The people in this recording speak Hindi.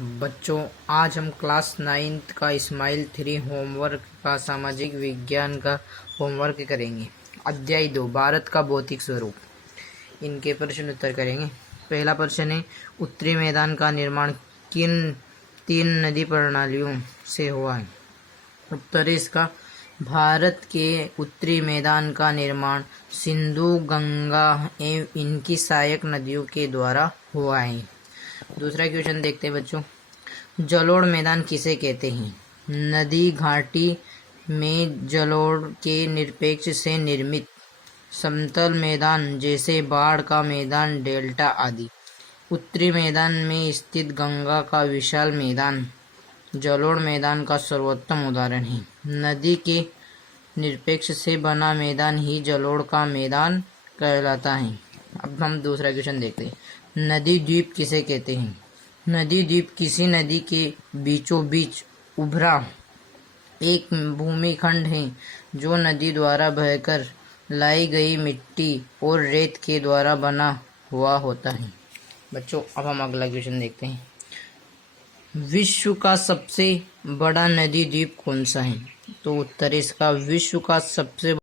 बच्चों, आज हम क्लास 9th का स्माइल 3 होमवर्क का सामाजिक विज्ञान का होमवर्क करेंगे। अध्याय 2 भारत का भौतिक स्वरूप। इनके प्रश्न उत्तर करेंगे। पहला प्रश्न है, उत्तरी मैदान का निर्माण किन 3 नदी प्रणालियों से हुआ है? उत्तर है इसका, भारत के उत्तरी मैदान का निर्माण सिंधु, गंगा एवं इनकी सहायक नदियों के द्वारा हुआ है। दूसरा क्वेश्चन देखते हैं बच्चों, जलोढ़ मैदान किसे कहते हैं? नदी घाटी में जलोढ़ के निरपेक्ष से निर्मित समतल मैदान जैसे बाढ़ का मैदान, डेल्टा आदि। उत्तरी मैदान में स्थित गंगा का विशाल मैदान जलोढ़ मैदान का सर्वोत्तम उदाहरण है। नदी के निरपेक्ष से बना मैदान ही जलोढ़ का मैदान कहलाता है। अब हम दूसरा क्वेश्चन देखते हैं, नदी द्वीप किसे कहते हैं? नदी द्वीप किसी नदी के बीचों बीच उभरा एक भूमिखंड है जो नदी द्वारा बहकर लाई गई मिट्टी और रेत के द्वारा बना हुआ होता है। बच्चों, अब हम अगला क्वेश्चन देखते हैं, विश्व का सबसे बड़ा नदी द्वीप कौन सा है? तो उत्तर इसका, विश्व का सबसे